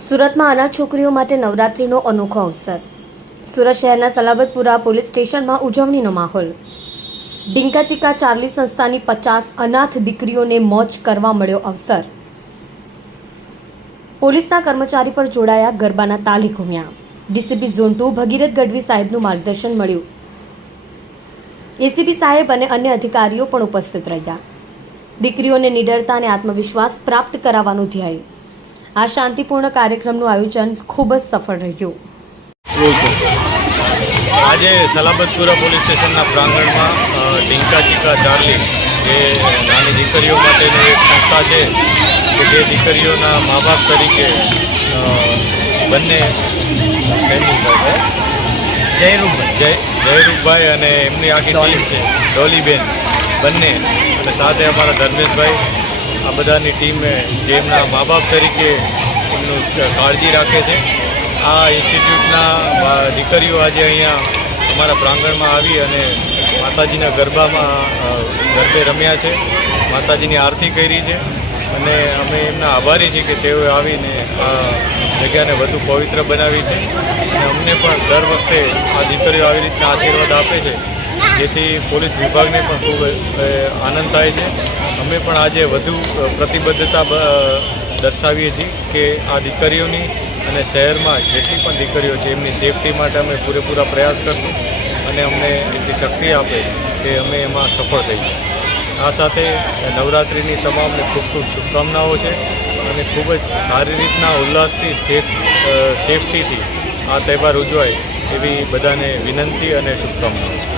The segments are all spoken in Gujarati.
સુરતમાં અનાથ છોકરીઓ માટે નવરાત્રીનો અનોખો અવસર। સુરત શહેરના સલાબતપુરા પોલીસ સ્ટેશનમાં ઉજવણીનો માહોલ। ડિંકા ચીકા ચાર્લી સંસ્થાની 50 અનાથ દીકરીઓને મોજ કરવા મળ્યો અવસર। પોલીસના કર્મચારી પર જોડાયા ગરબાના તાલી ઘૂમ્યા। ડીસીપી ઝોન 2 ભગીરથ ગઢવી સાહેબનું માર્ગદર્શન મળ્યું। એસીપી સાહેબ અને અન્ય અધિકારીઓ પણ ઉપસ્થિત રહ્યા। દીકરીઓને નિડરતા અને આત્મવિશ્વાસ પ્રાપ્ત કરાવવાનું ધ્યેય। આ શાંતિપૂર્ણ કાર્યક્રમનું આયોજન ખૂબ જ સફળ રહ્યું। આજે સલાબતપુરા પોલીસ સ્ટેશનના પ્રાંગણમાં ડિંકા ચીકા ચાર્લી એ નાની દીકરીઓ માટેની એક સંસ્થા છે કે જે દીકરીઓના મા બાપ તરીકે બંને જયરૂપભાઈ અને એમની આખી ટીમ છે ડોલીબેન બંને અને સાથે અમારા ધર્મેશભાઈ આ બધાની ટીમ જેમના મા બાપ તરીકે એમનું કાળજી રાખે છે। આ ઇન્સ્ટિટ્યૂટના દીકરીઓ આજે અહીંયા અમારા પ્રાંગણમાં આવી અને માતાજીના ગરબે રમ્યા છે, માતાજીની આરતી કરી છે અને અમે એમના આભારી છીએ કે તેઓએ આવીને આ જગ્યાને વધુ પવિત્ર બનાવી છે અને અમને પણ દર વખતે આ દીકરીઓ આવી રીતના આશીર્વાદ આપે છે, જેથી પોલીસ વિભાગને પણ ખૂબ આનંદ થાય છે। અમે પણ આજે વધુ પ્રતિબદ્ધતા દર્શાવીએ છીએ કે આ દીકરીઓની અને શહેરમાં જેટલી પણ દીકરીઓ છે એમની સેફટી માટે અમે પૂરેપૂરા પ્રયાસ કરશું અને અમને એટલી શક્તિ આપે કે અમે એમાં સફળ થઈએ। આ સાથે નવરાત્રિની તમામને ખૂબ ખૂબ શુભકામનાઓ છે અને ખૂબ જ સારી રીતના ઉલ્લાસથી સેફટીથી આ તહેવાર ઉજવાય એવી બધાને વિનંતી અને શુભકામનાઓ છે।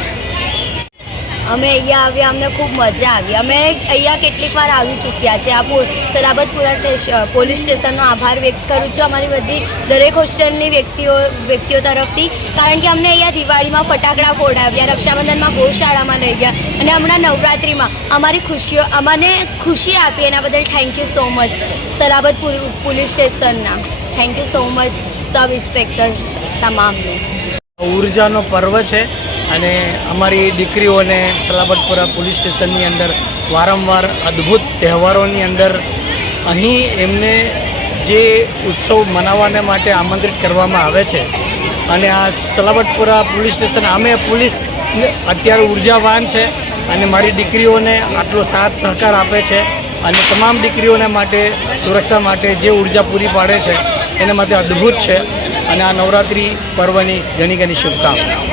અમે અહીંયા આવ્યા, અમને ખૂબ મજા આવી। અમે અહીંયા કેટલીક વાર આવી ચૂક્યા છે। આ સલાબતપુરા પોલીસ સ્ટેશનનો આભાર વ્યક્ત કરું છું અમારી બધી દરેક હોસ્ટેલની વ્યક્તિઓ તરફથી, કારણ કે અમને અહીંયા દિવાળીમાં ફટાકડા ફોડાવ્યા, રક્ષાબંધનમાં ગૌશાળામાં લઈ ગયા અને હમણાં નવરાત્રિમાં અમને ખુશી આપી। એના બદલ thank you so much Salabatpur police સ્ટેશનના। Thank you so much sub inspector તમામને। ઉર્જાનો પર્વ છે અને અમારી દીકરીઓને સલાબતપુરા પોલીસ સ્ટેશનની અંદર વારંવાર અદ્ભુત તહેવારોની અંદર અહીં એમને જે ઉત્સવ મનાવવાને માટે આમંત્રિત કરવામાં આવે છે અને આ સલાબતપુરા પોલીસ સ્ટેશન અમે પોલીસ અત્યારે ઉર્જાવાન છે અને મારી દીકરીઓને આટલો સાથ સહકાર આપે છે અને તમામ દીકરીઓને માટે સુરક્ષા માટે જે ઉર્જા પૂરી પાડે છે એના માટે અદ્ભુત છે અને આ નવરાત્રિ પર્વની ઘણી શુભકામનાઓ।